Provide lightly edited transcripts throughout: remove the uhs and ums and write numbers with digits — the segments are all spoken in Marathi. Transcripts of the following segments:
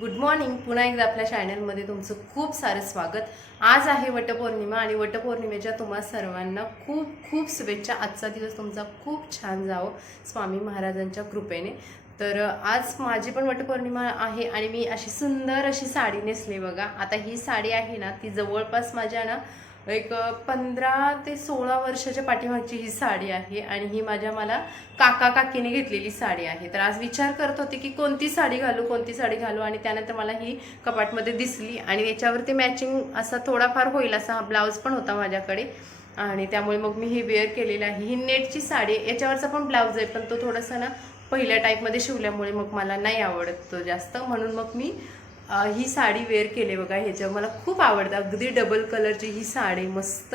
Good morning. पुन्हा एकदा आपल्या चॅनलमध्ये तुमचं खूप सारं स्वागत. आज आहे वटपौर्णिमा आणि वटपौर्णिमेच्या तुम्हा सर्वांना खूप खूप शुभेच्छा. आजचा दिवस तुमचा खूप छान जावो स्वामी महाराजांच्या कृपेने. तर आज माझी पण वटपौर्णिमा आहे आणि मी अशी सुंदर अशी साडी नेसली बघा. आता ही साडी आहे ना, ती जवळपास माझ्या ना एक 15 ते 16 वर्षाच्या पाठीमागची ही साडी आहे आणि ही मला काका काकीने घेतलेली साडी आहे. तर आज विचार करत होते की कोणती साडी घालू आणि त्यानंतर मला ही कपाटमध्ये दिसली आणि याच्यावरती मॅचिंग असा थोडाफार होईल असा ब्लाऊज पण होता माझ्याकडे आणि त्यामुळे मग मी ही वेअर केलेली आहे. ही नेटची साडी आहे, याच्यावरचा पण ब्लाऊज आहे पण तो थोडासा ना पहिल्या टाईपमध्ये शिवल्यामुळे मग मला नाही आवडत तो जास्त, म्हणून मग मी ही साडी वेअर केली बघा. ह्याच्यावर मला खूप आवडतं. अगदी डबल कलरची ही साडी मस्त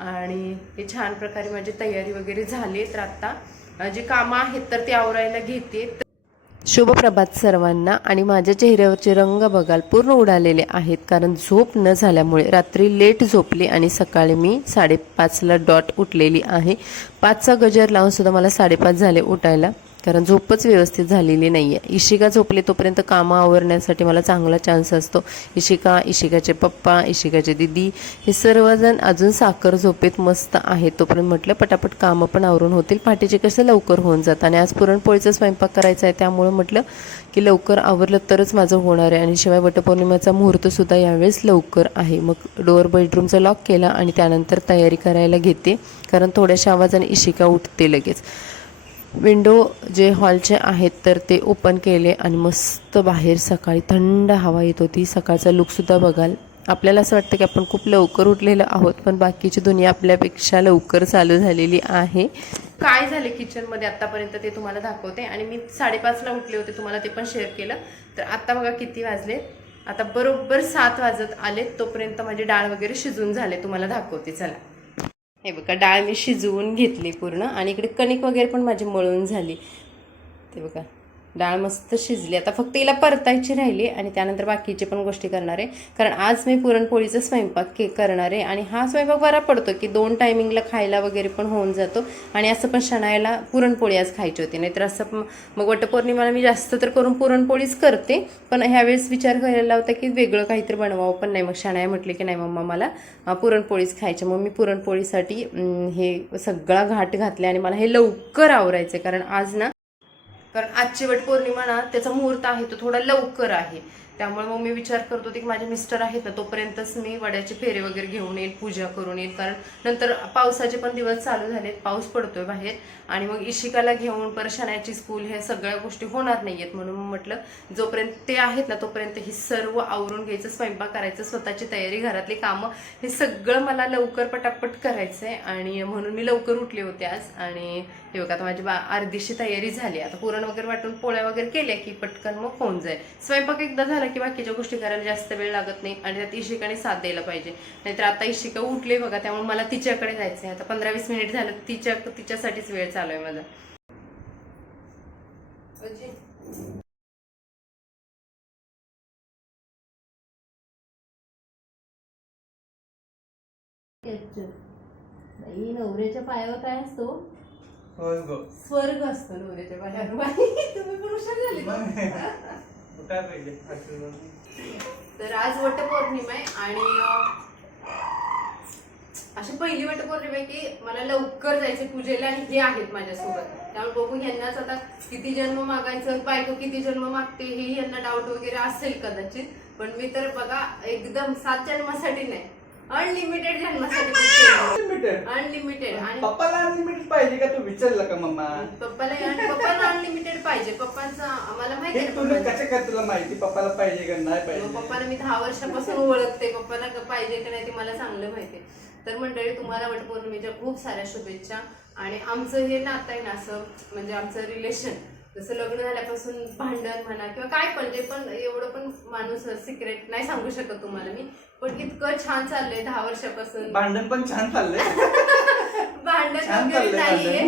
आणि हे छान प्रकारे माझी तयारी वगैरे झाली. तर आता जे कामं आहेत तर ते आवरायला घेते. शुभप्रभात सर्वांना. आणि माझ्या चेहऱ्यावरचे रंग बघाल पूर्ण उडालेले आहेत कारण झोप न झाल्यामुळे रात्री लेट झोपली आणि सकाळी मी 5:30ला डॉट उठलेली आहे. 5चा गजर लावून सुद्धा मला 5:30 झाले उठायला कारण झोपच व्यवस्थित झालेली नाही आहे. इशिका झोपले तोपर्यंत कामं आवरण्यासाठी मला चांगला चान्स असतो. इशिकाचे पप्पा, इशिकाचे दीदी हे सर्वजण अजून साखर झोपेत मस्त आहेत. तोपर्यंत म्हटलं पटापट कामं पण आवरून होतील. पहाटेचे कसं लवकर होऊन जातं आणि आज पुरणपोळीचा स्वयंपाक करायचा आहे त्यामुळं म्हटलं की लवकर आवरलं तरच माझं होणार आहे. आणि शिवाय वटपौर्णिमेचा मुहूर्तसुद्धा यावेळेस लवकर आहे. मग डोअर बेडरूमचा लॉक केला आणि त्यानंतर तयारी करायला घेते कारण थोड्याशा आवाजाने इशिका उठते लगेच. विंडो जे हॉलचे आहेत तर ते ओपन केले आणि मस्त बाहेर सकाळी थंड हवा येत होती. सकाळचा लुकसुद्धा बघाल. आपल्याला असं वाटतं की आपण खूप लवकर उठलेलो आहोत पण बाकीची दुनिया आपल्यापेक्षा लवकर चालू झालेली आहे. काय झाले किचनमध्ये आत्तापर्यंत ते तुम्हाला दाखवते. आणि मी 5:30ला उठले होते, तुम्हाला ते पण शेअर केलं. तर आत्ता बघा किती वाजले, आता बरोबर 7 वाजत आले. तोपर्यंत माझी डाळ वगैरे शिजून झाले, तुम्हाला दाखवते. चला हे बघा, डाळ मी शिजवून घेतली पूर्ण आणि इकडे कणिक वगैरे पण माझी मळून झाली. ते बघा डाळ मस्त शिजली. आता फक्त हिला परतायची राहिली आणि त्यानंतर बाकीचे पण गोष्टी करणार आहे कारण आज मी पुरणपोळीचा स्वयंपाक करणार आहे. आणि हा स्वयंपाक बरा पडतो की 2 टायमिंगला खायला वगैरे पण होऊन जातो. आणि असं पण शनायला पुरणपोळी आज खायची होती, नाहीतर असं मग वटपौर्णिमेला मी जास्त तर करून पुरणपोळीच करते. पण ह्यावेळेस विचार करायला होता की वेगळं काहीतरी बनवावं, पण नाही. मग शनाया म्हटले की नाही मम्मा मला पुरणपोळीच खायची. मग मी पुरणपोळीसाठी हे सगळा घाट घातला आणि मला हे लवकर आवरायचं कारण आज ना, कारण आजची वटपौर्णिमा ना त्याचा मुहूर्त आहे तो थोडा लवकर आहे. त्यामुळे मग मी विचार करत होते की माझे मिस्टर आहेत ना तोपर्यंतच मी वड्याचे फेरे वगैरे घेऊन येईल, पूजा करून येईल. कारण नंतर पावसाचे पण दिवस चालू झालेत, पाऊस पडतोय बाहेर आणि मग इशिकाला घेऊन परत शनायाची स्कूल ह्या सगळ्या गोष्टी होणार नाहीयेत. म्हणून म्हटलं जोपर्यंत ते आहेत ना तोपर्यंत ही सर्व आवरून घ्यायचं, स्वयंपाक करायचं, स्वतःची तयारी, घरातली कामं हे सगळं मला लवकर पटापट करायचं आहे. आणि म्हणून मी लवकर उठले होते आज. आणि हे बघा आता माझी अर्धीशी तयारी झाली. आता पुरण वगैरे वाटून पोळ्या वगैरे केल्या की पटकन मग होऊन जाईल. स्वयंपाक एकदा झाला की बाकीच्या गोष्टी करायला जास्त वेळ लागत नाही आणि त्यात इशिकाने साथ द्यायला पाहिजे. नाहीतर आता इशिका उठली बघा, त्यामुळे मला तिच्याकडे जायचं आहे. आता 15-20 मिनिट झालं तिच्यासाठीच वेळ चालू आहे माझा. नवऱ्याच्या पायावर काय असतो? स्वर्ग असतो नवऱ्याच्या पायावर. तुम्ही पण हुशार झाले. तर आज वटपौर्णिमा आहे आणि अशी पहिली वटपौर्णिमा आहे की मला लवकर जायचं पूजेला आणि हे आहेत माझ्यासोबत. त्यामुळे बघू यांनाच आता किती जन्म मागायचं, बायको किती जन्म मागते हे यांना डाऊट वगैरे असेल कदाचित. पण मी तर बघा एकदम 7 जन्मासाठी नाही, अनलिमिटेड जन्मासाठी. अनलिमिटेड. आणि पप्पाला अनलिमिटेड पाहिजे का? तू विचारलं का मम्मा? पप्पाला अनलिमिटेड पाहिजे. पप्पांचं आम्हाला माहिती आहे. तुला माहिती पप्पाला पाहिजे का नाही पाहिजे? पप्पाला मी 10 वर्षापासून ओळखते. पप्पाला पाहिजे की नाही ते मला चांगलं माहिती आहे. तर मंडळी, तुम्हाला वटपौर्णिमेच्या खूप साऱ्या शुभेच्छा. आणि आमचं हे नातं आहे ना असं, म्हणजे आमचं रिलेशन जसं लग्न झाल्यापासून भांडण म्हणा किंवा काय पण जे पण एवढं पण माणूस सिक्रेट नाही सांगू शकत तुम्हाला मी, पण इतकं छान चाललंय 10 वर्षापासून. भांडण पण छान चाललंय. भांडण वगैरे नाहीये,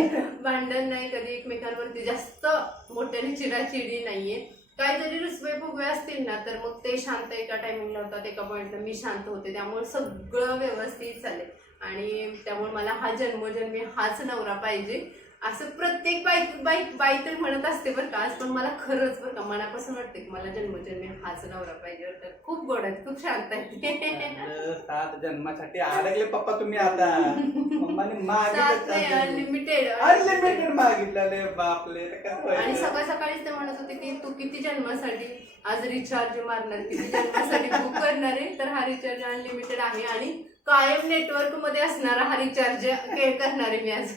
भांडण नाही कधी, एकमेकांवरती जास्त मोठ्याने चिडाचिडी नाहीये. काहीतरी रुसवे फुगवे असतील ना तर मग ते शांत एका टायमिंगला होतात, एका पॉइंटला मी शांत होते. त्यामुळे सगळं व्यवस्थित चालेल. आणि त्यामुळे मला हा जन्मोजन्मी हाच नवरा पाहिजे. असं प्रत्येक बाई तर म्हणत असते बरं का आज, पण मला खरंच बरं का मनापासून वाटते की मला जन्मजन्मी हाच नवरा पाहिजे होता. खूप गोड आहेत, खूप शांत आहेत. 7 जन्मासाठी अडकले पप्पा तुम्ही आता. मम्माने मागितलं अनलिमिटेड मागितलं बापले. आणि सकाळीच ते म्हणत होते की तू किती जन्मासाठी आज रिचार्ज मारणार, किती जन्मासाठी बुक करणार आहे, तर हा रिचार्ज अनलिमिटेड आहे आणि कायम नेटवर्क मध्ये असणारा हा रिचार्ज करणार आहे मी आज.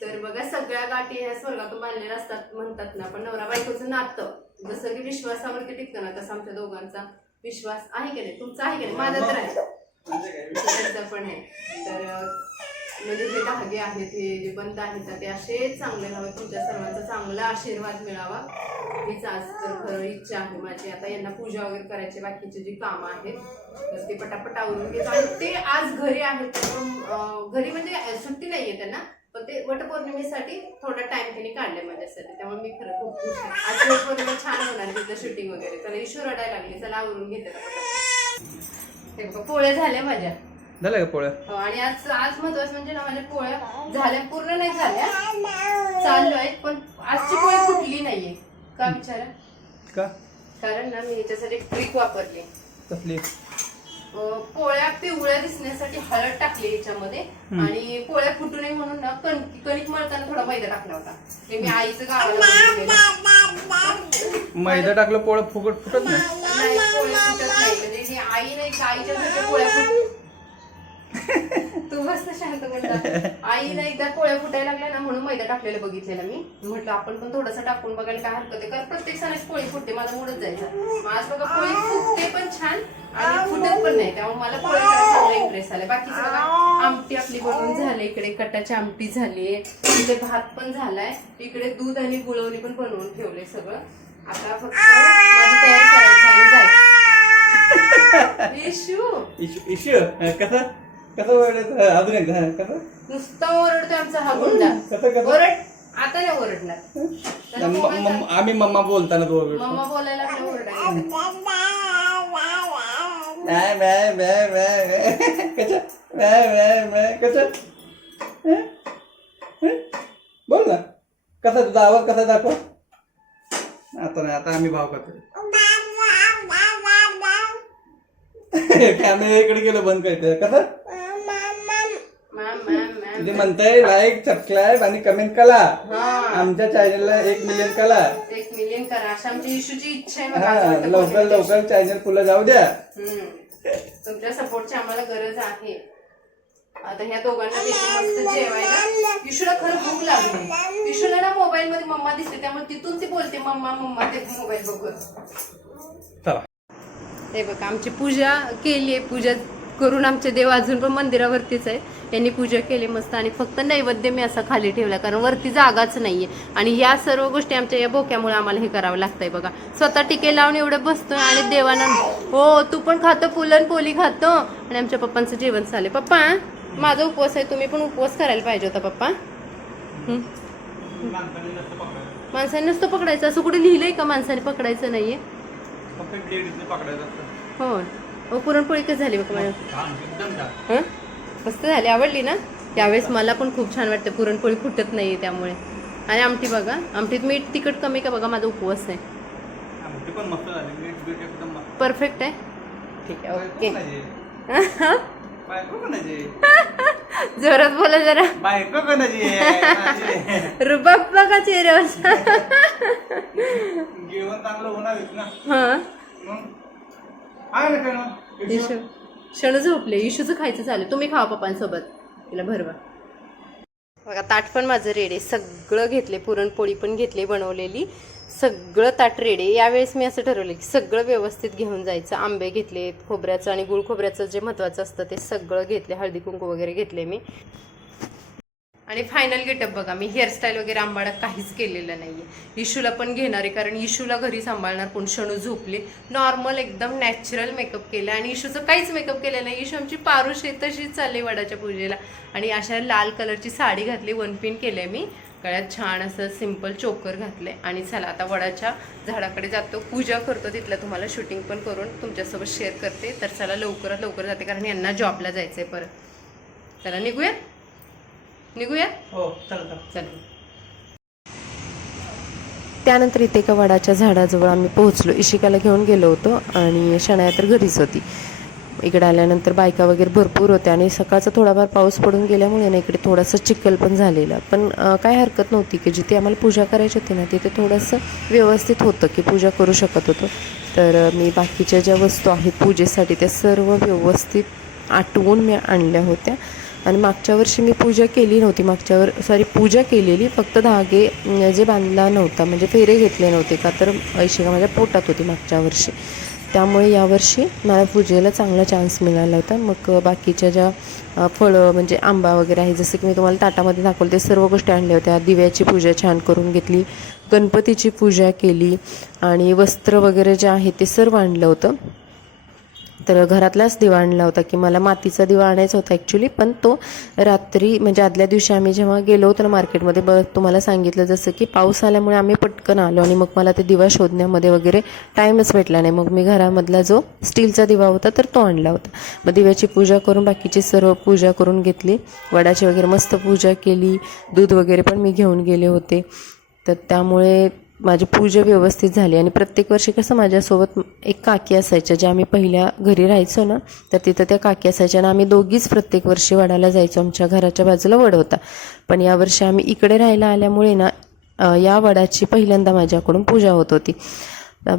तर बघा सगळ्या गाठी ह्या स्वर्गातून बांधलेल्या असतात म्हणतात ना, पण नवरा बायकोचं नातं जसं की विश्वासावरती टिकतं ना, तसं आमच्या दोघांचा विश्वास आहे की नाही, तुमचा आहे की नाही, माझा तर आहे, त्यांचा पण आहे. तर म्हणजे जे धागे आहेत हे जे बंद आहेत ते असेच चांगले राहावे, तुमच्या सर्वांचा चांगला आशीर्वाद मिळावा हीच आज तर खरं इच्छा आहे माझी. आता यांना पूजा वगैरे करायची बाकीची जी कामं आहेत तर ते पटापट आवरून घेतो. आणि ते आज घरी आहेत, घरी म्हणजे सुट्टी नाहीये त्यांना, पण ते वटपौर्णिमेसाठी थोडा टाइम त्यांनी काढलाय माझ्यासाठी, त्यामुळे मी खरं खूप खुश आहे. आज वटपौर्णिमा छान होणार तिथं शूटिंग वगैरे. त्याला इशू रडायला लागली, चला आवरून घेते. ते बघा पोळ्या झाल्या माझ्या, झालं का पोळ्या? आणि आज महत्वाचं म्हणजे ना माझ्या पोळ्या झाल्या, पूर्ण नाही झाल्या, चालू आहेत, पण आजची पोळी फुटली नाहीये. का विचारा? का? कारण ना मी याच्यासाठी एक ट्रिक वापरली. कसली? पोळ्या पिवळ्या दिसण्यासाठी हळद टाकली याच्यामध्ये, आणि पोळ्या फुटू नये म्हणून ना कणिक मळताना थोडा मैदा टाकला होता. हे मी आईचं गावाला मैदा टाकलं पोळ्या फुटत नाही. पोळ्या फुटत नाही, म्हणजे ही आई नाही, आईच्या घरच्या पोळ्या तू मस्त शांत म्हणता. आईला एकदा पोळ्या फुटायला लागल्या ना म्हणून मैदा टाकलेलं बघितलेलं मी, म्हटलं आपण पण थोडंसं टाकून बघायला काय हरकत आहे, कारण प्रत्येक सणाची पोळी फुटते, माझा मूडच जायचा. आज बघा पोळी फुटते पण छान आणि फुटत पण नाही, त्यामुळे मला पोळी चांगला इंटरेस्ट आला. बाकीचं बघा आमटी आपली बनवून झाली, इकडे कटाची आमटी झाली, इकडे भात पण झालाय, इकडे दूध आणि गुळवणी पण बनवून ठेवले सगळं. आता फक्त माझी तयारी करायची आणि जायचं. इशू कसं ओरडायचं अजून एकदा? कसं नुसतं ओरडतोय आमचा हा गुंडा. ओरड आता नाही ओरडणार, आम्ही मम्मा बोलताना मम्मा बोलायला लागलं ओरडायला. बोल ना, कसा तुझा आवाज कसा दाखव. आता नाही, आता आम्ही भाव करतो. कॅमेरा इकडे गेलं बंद करते. कसं ते म्हणताय लाईक सबस्क्राईब आणि कमेंट करा, आमच्या चॅनलला 1 मिलियन करा. 1 मिलियन करा अशी आमची इशूची इच्छा आहे. लवकर चॅनल फुलं जाऊ द्या. तुमच्या सपोर्टची आम्हाला गरज आहे. आता ह्या दोघांना मस्त जेवायला. इशूला खरं भूक लागली. इशूला ना मोबाईल मध्ये मम्मा दिसते, त्यामुळे तिथून ती बोलते मम्मा ते मोबाईल बघत. हे बघा आमची पूजा केली आहे, पूजा करून आमचे देव अजून पण मंदिरावरतीच आहे. यांनी पूजा केली मस्त, आणि फक्त नैवेद्य मी असा खाली ठेवला कारण वरती जागाच नाहीये. आणि या सर्व गोष्टी आमच्या या बोक्यामुळे आम्हाला हे करावं लागतंय. बघा स्वतः टिके लावून एवढं बसतोय आणि देवाना हो तू पण खातो, पुलन पोली खातो, आणि आमच्या पप्पांचं जेवण चाललंय. पप्पा माझा उपवास आहे, तुम्ही पण उपवास करायला पाहिजे होता पप्पा. माणसाने नसतं पकडायचं, असं कुठे लिहिलंय का माणसाने पकडायचं नाहीये? हो पुरणपोळी कशी झाली बघा माझ्या? मस्त झाली, आवडली ना? त्यावेळेस मला पण खूप छान वाटतं, पुरणपोळी फुटत नाही त्यामुळे. आणि आमटी बघा, आमटीत मीठ तिखट कमी का बघा, माझा उपवास आहे. परफेक्ट आहे, ठीक आहे, ओके. जोरात बोला जरा. रुबाब बघा चेहऱ्यावर. इशू क्षण झोपले, इशूचं खायचं चालू, तुम्ही खावा पप्पांसोबत, तिला भरवा. बघा ताट पण माझं रेडी, सगळं घेतले, पुरणपोळी पण घेतली बनवलेली, सगळं ताट रेडी. यावेळेस मी असं ठरवलं की सगळं व्यवस्थित घेऊन जायचं. आंबे घेतले, खोबऱ्याचं आणि गुळ खोबऱ्याचं जे महत्त्वाचं असतं ते सगळं घेतले, हळदी कुंकू वगैरे घेतले मी. आणि फायनल गेटअप बघा, मी हेअरस्टाईल वगैरे आंबाडा काहीच केलेलं नाहीये. इशूला पण घेणार आहे कारण इशूला घरी सांभाळणार कोण, शणू झोपले. नॉर्मल एकदम नॅचरल मेकअप केला आणि इशूचं काहीच मेकअप केलं नाही. इशू आमची पारुश आहे तशीच चालली वडाच्या पूजेला. आणि अशा लाल कलरची साडी घातली, 1 पिन केलंय मी गळ्यात, छान असं सिम्पल चोकर घातलंय. आणि चला आता वडाच्या झाडाकडे जातो, पूजा करतो, तिथलं तुम्हाला शूटिंग पण करून तुमच्यासोबत शेअर करते. तर चला लवकरात लवकर जाते कारण यांना जॉबला जायचंय परत. चला निघूया. निघूया. हो चल. चल. त्यानंतर इथे एका वडाच्या झाडाजवळ आम्ही पोहोचलो. इशिकाला घेऊन गेलो होतो आणि शनाया तर घरीच होती. इकडे आल्यानंतर बायका वगैरे भरपूर होत्या आणि सकाळचा थोडाफार पाऊस पडून गेल्यामुळे ना इकडे थोडासा चिखल पण झालेला. पण काय हरकत नव्हती की जिथे आम्हाला पूजा करायची होती ना तिथे थोडंसं व्यवस्थित होतं की पूजा करू शकत होतो. तर मी बाकीच्या ज्या वस्तू आहेत पूजेसाठी त्या सर्व व्यवस्थित आटवून मी आणल्या होत्या. आणि मागच्या वर्षी मी पूजा केली नव्हती. पूजा केलेली, फक्त धागे जे बांधला नव्हता म्हणजे फेरे घेतले नव्हते का तर ऐशिका माझ्या पोटात होती मागच्या वर्षी. त्यामुळे यावर्षी मला पूजेला चांगला चान्स मिळाला होता. मग बाकीच्या ज्या फळं म्हणजे आंबा वगैरे आहे जसं की मी तुम्हाला ताटामध्ये दाखवलं ते सर्व गोष्टी आणल्या होत्या. दिव्याची पूजा छान करून घेतली, गणपतीची पूजा केली आणि वस्त्र वगैरे जे आहे ते सर्व आणलं होतं. तर घरातलाच दिवा आणला होता की मला मातीचा दिवा आणायचा होता ॲक्च्युली, पण तो रात्री म्हणजे आदल्या दिवशी आम्ही जेव्हा गेलो होतो ना मार्केटमध्ये तुम्हाला सांगितलं जसं की पाऊस आल्यामुळे आम्ही पटकन आलो आणि मग मला ते दिवा शोधण्यामध्ये वगैरे टाईमच भेटला नाही. मग मी घरामधला जो स्टीलचा दिवा होता तर तो आणला होता. मग दिव्याची पूजा करून बाकीची सर्व पूजा करून घेतली. वडाची वगैरे मस्त पूजा केली. दूध वगैरे पण मी घेऊन गेले होते. तर त्यामुळे माझी पूजा व्यवस्थित झाली. आणि प्रत्येक वर्षी कसं माझ्यासोबत एक काकी असायच्या, ज्या आम्ही पहिल्या घरी राहायचो ना तर तिथं त्या काकी असायच्या आणि आम्ही दोघीच प्रत्येक वर्षी वडाला जायचो. आमच्या घराच्या बाजूला वड होता. पण यावर्षी आम्ही इकडे राहायला आल्यामुळे ना या वडाची पहिल्यांदा माझ्याकडून पूजा होत होती.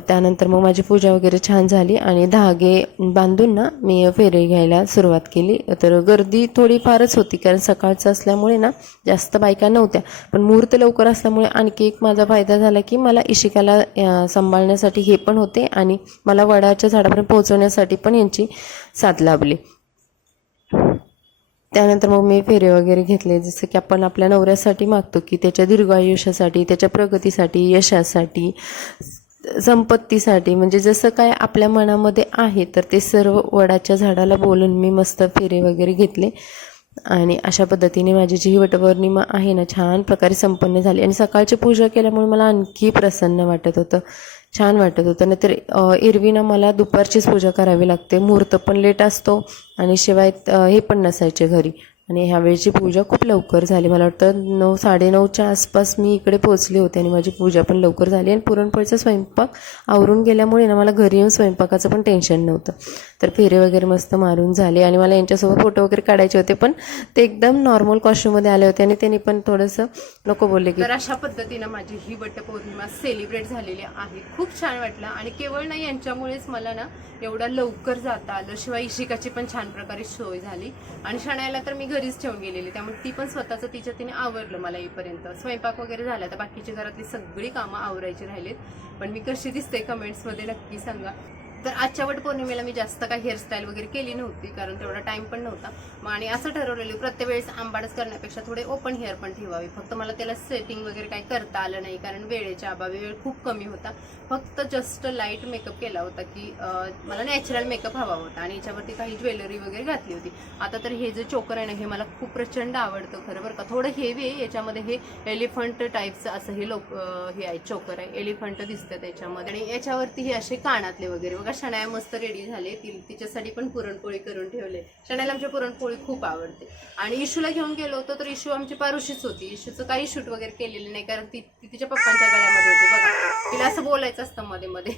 त्यानंतर मग माझी पूजा वगैरे छान झाली आणि धागे बांधून ना मी फेरे घ्यायला सुरुवात केली. तर गर्दी थोडी फारच होती कारण सकाळचं असल्यामुळे ना जास्त बायका नव्हत्या. पण मुहूर्त लवकर असल्यामुळे आणखी एक माझा फायदा झाला की मला इशिकाला सांभाळण्यासाठी हे पण होते आणि मला वडाच्या झाडापर्यंत पोहोचवण्यासाठी पण यांची साथ लाभली. त्यानंतर मग मी फेरे वगैरे घेतले, जसं की आपण आपल्या नवऱ्यासाठी मागतो की त्याच्या दीर्घ आयुष्यासाठी, त्याच्या प्रगतीसाठी, यशासाठी, संपत्तीसाठी, म्हणजे जसं काय आपल्या मनामध्ये आहे तर ते सर्व वडाच्या झाडाला बोलून मी मस्त फेरे वगैरे घेतले. आणि अशा पद्धतीने माझी जी वटपौर्णिमा आहे ना छान प्रकारे संपन्न झाली. आणि सकाळची पूजा केल्यामुळे मला आणखी प्रसन्न वाटत होतं, छान वाटत होतं. नाहीतर एरवी ना मला दुपारचीच पूजा करावी लागते, मुहूर्त पण लेट असतो आणि शिवाय हे पण नसायचे घरी. आणि ह्यावेळची पूजा खूप लवकर झाली. मला वाटतं 9-9:30च्या आसपास मी इकडे पोहोचले होते आणि माझी पूजा पण लवकर झाली. आणि पुरणपोळीचा स्वयंपाक आवरून गेल्यामुळे ना मला घरी येऊन स्वयंपाकाचं पण टेन्शन नव्हतं. तर फेरे वगैरे मस्त मारून झाले आणि मला यांच्यासोबत फोटो वगैरे काढायचे होते, पण ते एकदम नॉर्मल कॉस्ट्यूममध्ये आले होते आणि त्यांनी पण थोडंसं नको बोलले की. तर अशा पद्धतीनं माझी ही वटपौर्णिमा सेलिब्रेट झालेली आहे. खूप छान वाटलं आणि केवळ नाही यांच्यामुळेच मला ना एवढा लवकर जाता आलं. शिवाय इशिकाची पण छान प्रकारे सोय झाली आणि शनायाला तर मी घरीच ठेवून गेलेली, त्यामुळे ती पण स्वतःचं तिने आवरलं. मला येईपर्यंत स्वयंपाक वगैरे झाला, तर बाकीची घरातली सगळी कामं आवरायची राहिलीत. पण मी कशी दिसते कमेंट्समध्ये नक्की सांगा. तर आजच्या वटपौर्णिमेला मी जास्त काही हेअरस्टाईल वगैरे केली नव्हती कारण तेवढा टाइम पण नव्हता. मग आणि असं ठरवलेलं प्रत्येक वेळेस आंबाडच करण्यापेक्षा थोडे ओपन हेअर पण ठेवावी. फक्त मला त्याला सेटिंग वगैरे काही करता आलं नाही कारण वेळेच्या अभावी वेळ खूप कमी होता. फक्त जस्ट लाईट मेकअप केला होता की मला नॅचरल मेकअप हवा होता आणि याच्यावरती काही ज्वेलरी वगैरे घातली होती. आता तर हे जे चोकर आहे ना हे मला खूप प्रचंड आवडतं खरं बरं का. थोडं हेवी आहे, याच्यामध्ये हे एलिफंट टाईपचं असं हे हे आहे चोकर आहे, एलिफंट दिसतं त्याच्यामध्ये. आणि याच्यावरती हे असे कानातले वगैरे बघा. शनाया मस्त रेडी झाले, तिच्यासाठी पण पुरणपोळी करून ठेवले. शनायाला आमच्या पुरणपोळी खूप आवडते. आणि इशूला घेऊन गेलो होतो तर इशू आमची पारुशीच होती. इशूचं काही शूट वगैरे केलेलं नाही कारण ती तिच्या पप्पांच्या गळ्यामध्ये होती बघा. तिला असं बोलायचं असतं मध्ये मध्ये.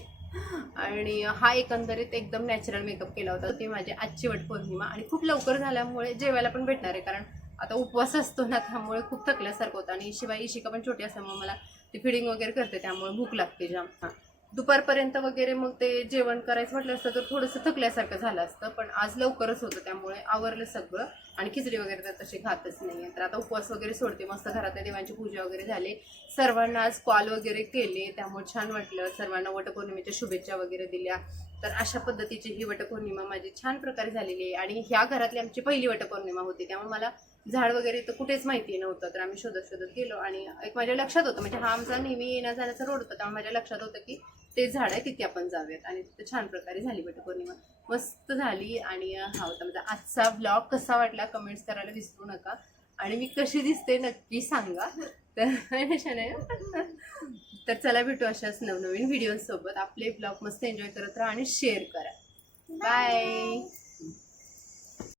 आणि हा एकंदरीत एकदम नॅचरल मेकअप केला होता. ती माझी आजची वटपौर्णिमा आणि खूप लवकर झाल्यामुळे जेवायला पण भेटणार आहे कारण आता उपवास असतो ना त्यामुळे खूप थकल्यासारखं होतं. आणि शिवाय इशिका पण छोटी असल्यामुळे मला ती फिडिंग वगैरे करते त्यामुळे भूक लागते जाम. दुपारपर्यंत वगैरे मग ते जेवण करायचं म्हटलं असतं तर थोडंसं थकल्यासारखं झालं असतं, पण आज लवकरच होतं त्यामुळे आवरलं सगळं. आणि खिचडी वगैरे तर तशी खातच नाहीये. तर आता उपवास वगैरे सोडते, मस्त घरातल्या देवांची पूजा वगैरे झाली. सर्वांना आज कॉल वगैरे केले त्यामुळे छान वाटलं. सर्वांना वटपौर्णिमेच्या शुभेच्छा वगैरे दिल्या. तर अशा पद्धतीची ही वटपौर्णिमा माझी छान प्रकारे झालेली आहे. आणि ह्या घरातली आमची पहिली वटपौर्णिमा होती त्यामुळे मला झाड वगैरे तर कुठेच माहिती नव्हतं. तर आम्ही शोधत गेलो आणि एक माझ्या लक्षात होतं, म्हणजे हा आमचा नेहमी येण्या जाण्याचा रोड होता त्यामुळे माझ्या लक्षात होतं की ते झाड आहे तिथे आपण जाऊयात. आणि तिथे छान प्रकारे झाली वटपौर्णिमा, मस्त झाली. आणि हा होता माझा आजचा ब्लॉग. कसा वाटला कमेंट्स करायला विसरू नका आणि मी कशी दिसते नक्की सांगा. तर चला भेटू अशाच नवनवीन व्हिडिओसोबत. आपले ब्लॉग मस्त एन्जॉय करत राहा आणि शेअर करा. बाय.